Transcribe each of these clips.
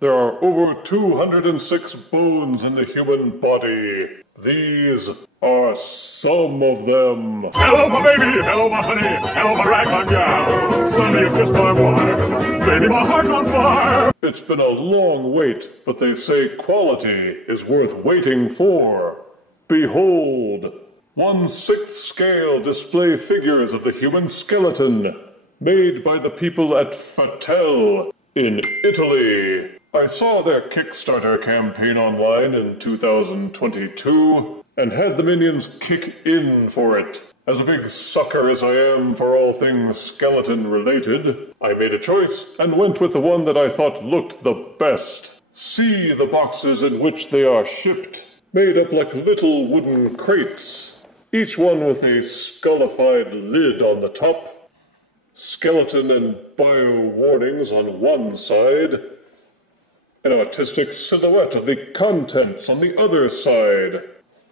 There are over 206 bones in the human body. These are some of them. Hello, my baby. Hello, my honey. Hello, my ragtime gal. Sonny, you kissed my wife. Baby, my heart's on fire. It's been a long wait, but they say quality is worth waiting for. Behold, 1/6 scale display figures of the human skeleton, made by the people at Fattel in Italy. I saw their Kickstarter campaign online in 2022 and had the minions kick in for it. As a big sucker as I am for all things skeleton related, I made a choice and went with the one that I thought looked the best. See the boxes in which they are shipped, made up like little wooden crates, each one with a skullified lid on the top, skeleton and bio warnings on one side, an artistic silhouette of the contents on the other side,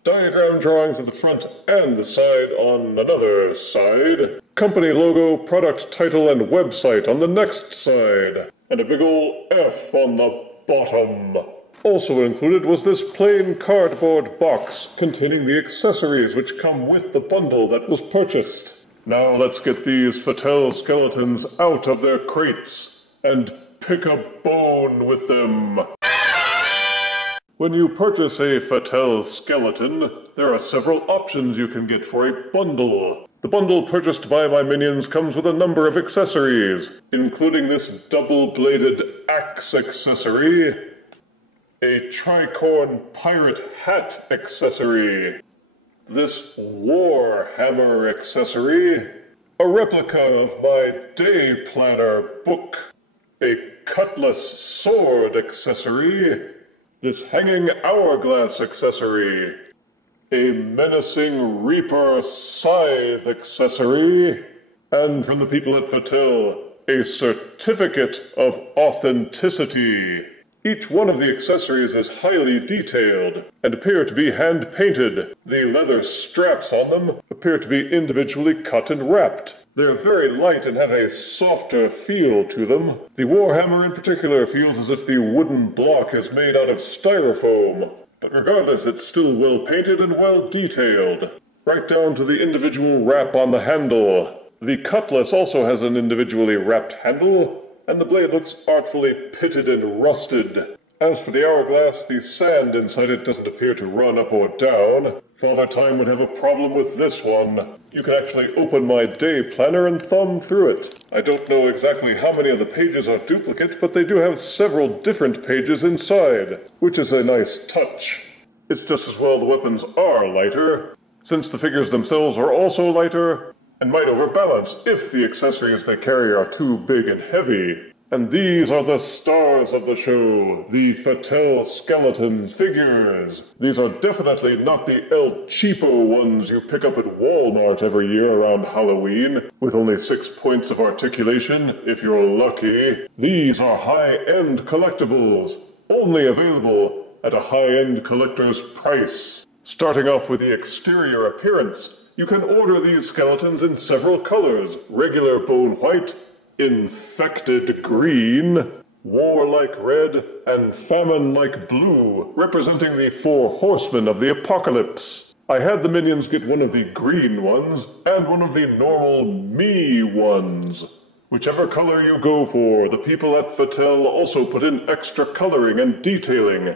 diagram drawings of the front and the side on another side, company logo, product title, and website on the next side, and a big ol' F on the bottom. Also included was this plain cardboard box containing the accessories which come with the bundle that was purchased. Now let's get these Fattel skeletons out of their crates and pick a bone with them. When you purchase a Fattel skeleton, there are several options you can get for a bundle. The bundle purchased by my minions comes with a number of accessories, including this double-bladed axe accessory, a tricorn pirate hat accessory, this war hammer accessory, a replica of my day planner book, a cutlass sword accessory, this hanging hourglass accessory, a menacing reaper scythe accessory, and from the people at Fattel, a certificate of authenticity. Each one of the accessories is highly detailed and appear to be hand-painted. The leather straps on them appear to be individually cut and wrapped. They're very light and have a softer feel to them. The warhammer in particular feels as if the wooden block is made out of styrofoam. But regardless, it's still well painted and well detailed, right down to the individual wrap on the handle. The cutlass also has an individually wrapped handle, and the blade looks artfully pitted and rusted. As for the hourglass, the sand inside it doesn't appear to run up or down. Father Time would have a problem with this one. You can actually open my day planner and thumb through it. I don't know exactly how many of the pages are duplicate, but they do have several different pages inside, which is a nice touch. It's just as well the weapons are lighter, since the figures themselves are also lighter, and might overbalance if the accessories they carry are too big and heavy. And these are the stars of the show, the Fattel skeleton figures. These are definitely not the El Cheapo ones you pick up at Walmart every year around Halloween, with only 6 points of articulation, if you're lucky. These are high-end collectibles, only available at a high-end collector's price. Starting off with the exterior appearance, you can order these skeletons in several colors: regular bone white, infected green, warlike red, and famine-like blue, representing the 4 horsemen of the apocalypse. I had the minions get one of the green ones and one of the normal me ones. Whichever color you go for, the people at Fattel also put in extra coloring and detailing.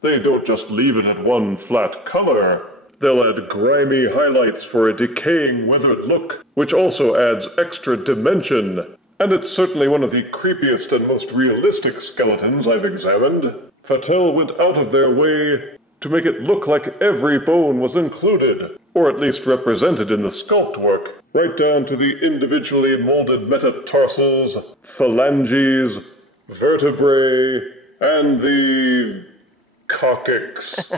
They don't just leave it at one flat color. They'll add grimy highlights for a decaying, weathered look, which also adds extra dimension. And it's certainly one of the creepiest and most realistic skeletons I've examined. Fattel went out of their way to make it look like every bone was included, or at least represented in the sculpt work, right down to the individually molded metatarsals, phalanges, vertebrae, and the coccyx.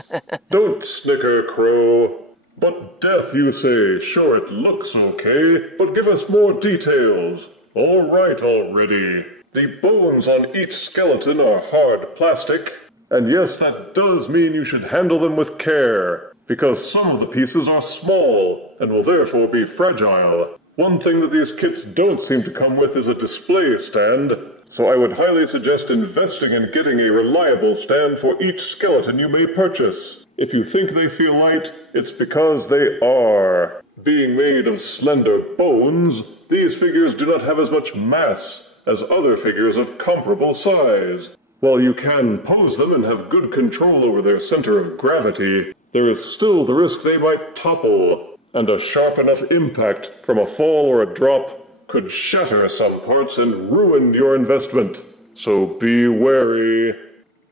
Don't snicker, Crow. But death, you say? Sure, it looks okay, but give us more details. All right already. The bones on each skeleton are hard plastic, and yes, that does mean you should handle them with care, because some of the pieces are small and will therefore be fragile. One thing that these kits don't seem to come with is a display stand, so I would highly suggest investing in getting a reliable stand for each skeleton you may purchase. If you think they feel light, it's because they are. Being made of slender bones, these figures do not have as much mass as other figures of comparable size. While you can pose them and have good control over their center of gravity, there is still the risk they might topple, and a sharp enough impact from a fall or a drop could shatter some parts and ruin your investment. So be wary.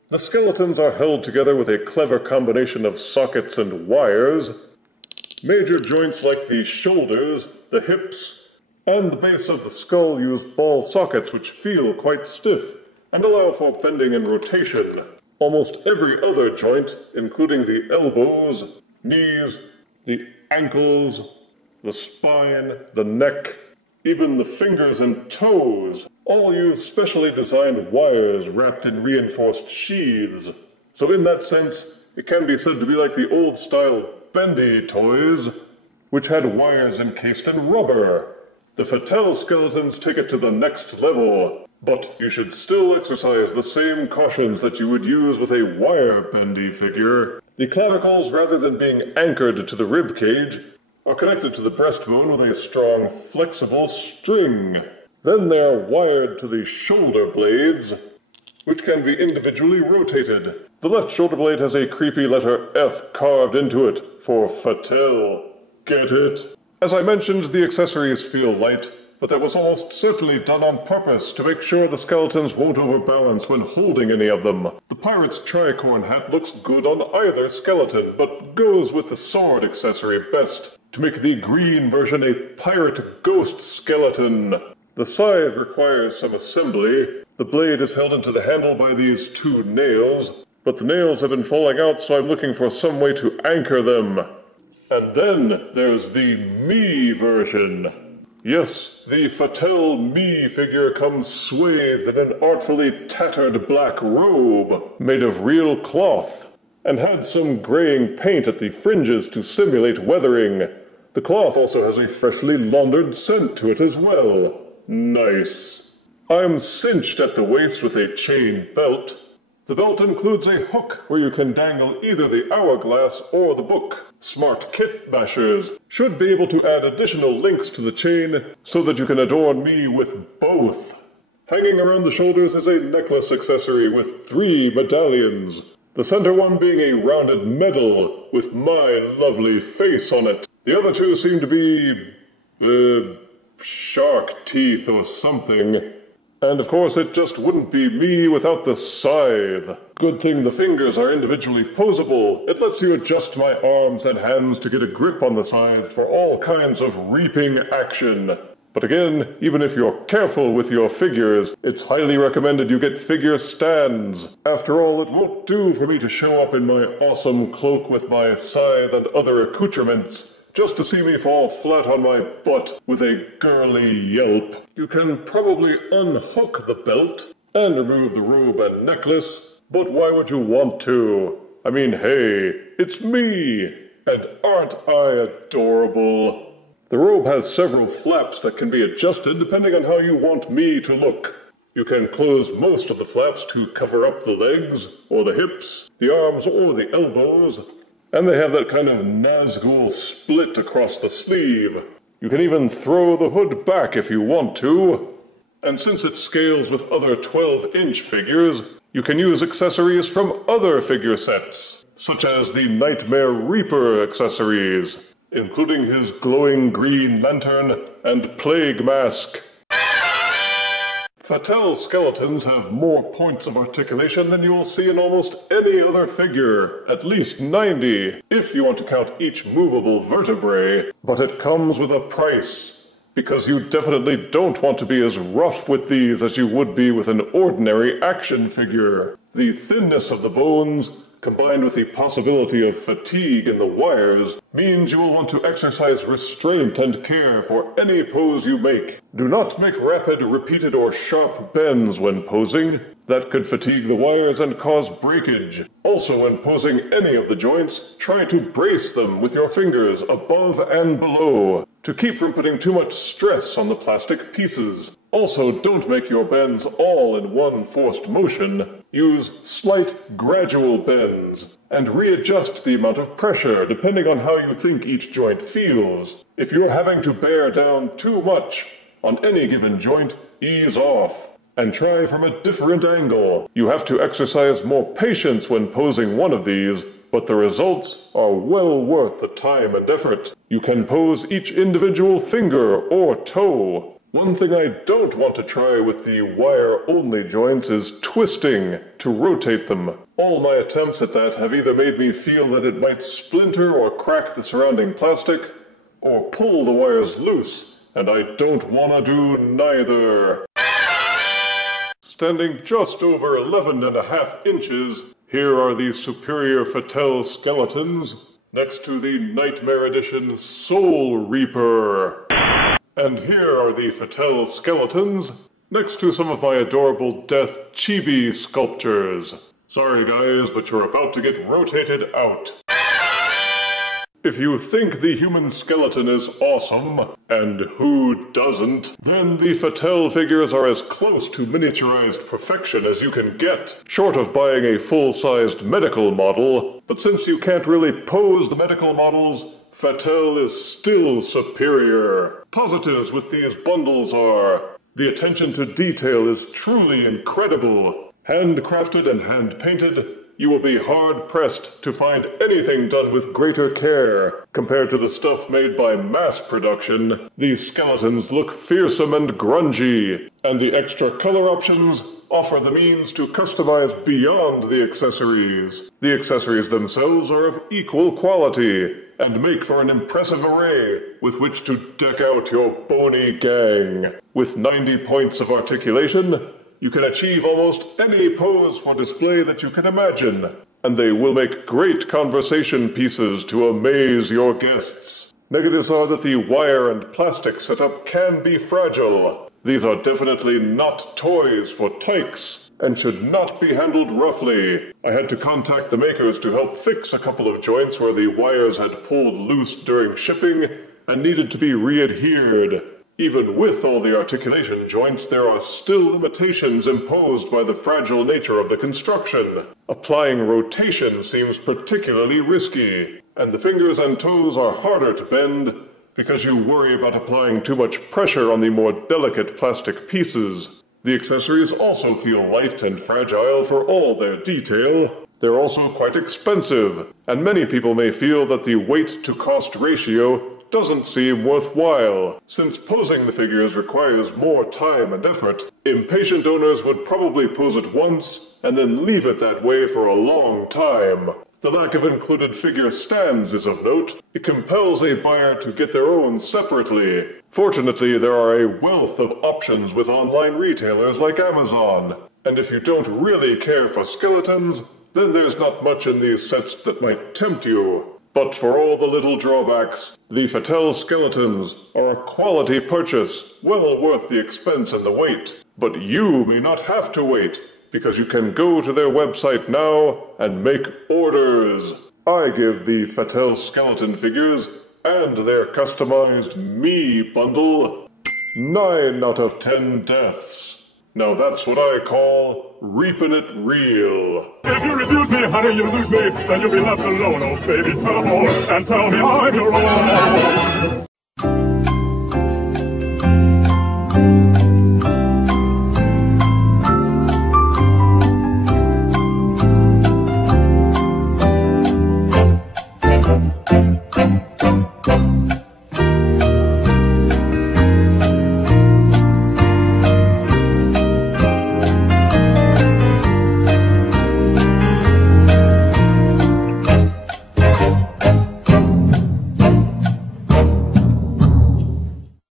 The skeletons are held together with a clever combination of sockets and wires. Major joints like the shoulders, the hips, and the base of the skull use ball sockets which feel quite stiff and allow for bending and rotation. Almost every other joint, including the elbows, knees, the ankles, the spine, the neck, even the fingers and toes, all use specially designed wires wrapped in reinforced sheaths. So in that sense, it can be said to be like the old-style bendy toys, which had wires encased in rubber. The Fattel skeletons take it to the next level, but you should still exercise the same cautions that you would use with a wire-bendy figure. The clavicles, rather than being anchored to the rib cage, are connected to the breastbone with a strong, flexible string. Then they are wired to the shoulder blades, which can be individually rotated. The left shoulder blade has a creepy letter F carved into it for Fattel. Get it? As I mentioned, the accessories feel light, but that was almost certainly done on purpose to make sure the skeletons won't overbalance when holding any of them. The pirate's tricorn hat looks good on either skeleton, but goes with the sword accessory best, to make the green version a pirate ghost skeleton. The scythe requires some assembly. The blade is held into the handle by these two nails, but the nails have been falling out, so I'm looking for some way to anchor them. And then there's the me version. Yes, the Fattel me figure comes swathed in an artfully tattered black robe made of real cloth, and had some graying paint at the fringes to simulate weathering. The cloth also has a freshly laundered scent to it as well. Nice. I'm cinched at the waist with a chain belt. The belt includes a hook where you can dangle either the hourglass or the book. Smart kit bashers should be able to add additional links to the chain so that you can adorn me with both. Hanging around the shoulders is a necklace accessory with 3 medallions. The center one being a rounded medal with my lovely face on it. The other 2 seem to be, shark teeth or something. And of course, it just wouldn't be me without the scythe. Good thing the fingers are individually posable. It lets you adjust my arms and hands to get a grip on the scythe for all kinds of reaping action. But again, even if you're careful with your figures, it's highly recommended you get figure stands. After all, it won't do for me to show up in my awesome cloak with my scythe and other accoutrements just to see me fall flat on my butt with a girly yelp. You can probably unhook the belt and remove the robe and necklace, but why would you want to? I mean, hey, it's me, and aren't I adorable? The robe has several flaps that can be adjusted depending on how you want me to look. You can close most of the flaps to cover up the legs, or the hips, the arms, or the elbows, and they have that kind of Nazgul split across the sleeve. You can even throw the hood back if you want to. And since it scales with other 12-inch figures, you can use accessories from other figure sets, such as the Nightmare Reaper accessories, including his glowing green lantern and plague mask. Fattel skeletons have more points of articulation than you will see in almost any other figure, at least 90, if you want to count each movable vertebrae. But it comes with a price, because you definitely don't want to be as rough with these as you would be with an ordinary action figure. The thinness of the bones, combined with the possibility of fatigue in the wires, means you will want to exercise restraint and care for any pose you make. Do not make rapid, repeated, or sharp bends when posing. That could fatigue the wires and cause breakage. Also, when posing any of the joints, try to brace them with your fingers above and below to keep from putting too much stress on the plastic pieces. Also, don't make your bends all in one forced motion. Use slight, gradual bends, and readjust the amount of pressure depending on how you think each joint feels. If you're having to bear down too much on any given joint, ease off, and try from a different angle. You have to exercise more patience when posing one of these, but the results are well worth the time and effort. You can pose each individual finger or toe. One thing I don't want to try with the wire-only joints is twisting to rotate them. All my attempts at that have either made me feel that it might splinter or crack the surrounding plastic, or pull the wires loose, and I don't want to do neither. Standing just over 11.5 inches, here are the superior Fattel skeletons, next to the Nightmare Edition Soul Reaper. And here are the Fattel skeletons, next to some of my adorable Death Chibi sculptures. Sorry guys, but you're about to get rotated out. If you think the human skeleton is awesome, and who doesn't, then the Fattel figures are as close to miniaturized perfection as you can get, short of buying a full-sized medical model. But since you can't really pose the medical models, Fattel is still superior. Positives with these bundles are: the attention to detail is truly incredible. Handcrafted and hand-painted, you will be hard-pressed to find anything done with greater care. Compared to the stuff made by mass production, these skeletons look fearsome and grungy, and the extra color options offer the means to customize beyond the accessories. The accessories themselves are of equal quality, and make for an impressive array with which to deck out your bony gang. With 90 points of articulation, you can achieve almost any pose for display that you can imagine, and they will make great conversation pieces to amaze your guests. Negatives are that the wire and plastic setup can be fragile. These are definitely not toys for tykes, and should not be handled roughly. I had to contact the makers to help fix a couple of joints where the wires had pulled loose during shipping and needed to be re-adhered. Even with all the articulation joints, there are still limitations imposed by the fragile nature of the construction. Applying rotation seems particularly risky, and the fingers and toes are harder to bend because you worry about applying too much pressure on the more delicate plastic pieces. The accessories also feel light and fragile for all their detail. They're also quite expensive, and many people may feel that the weight-to-cost ratio doesn't seem worthwhile. Since posing the figures requires more time and effort, impatient owners would probably pose it once and then leave it that way for a long time. The lack of included figure stands is of note. It compels a buyer to get their own separately. Fortunately, there are a wealth of options with online retailers like Amazon, and if you don't really care for skeletons, then there's not much in these sets that might tempt you. But for all the little drawbacks, the Fattel skeletons are a quality purchase, well worth the expense and the wait. But you may not have to wait, because you can go to their website now and make orders. I give the Fattel skeleton figures and their customized Me bundle 9 out of 10 deaths. Now that's what I call reaping it real. If you refuse me, honey, you lose me, then you'll be left alone. Oh, baby, tell them all, and tell me I'm your own.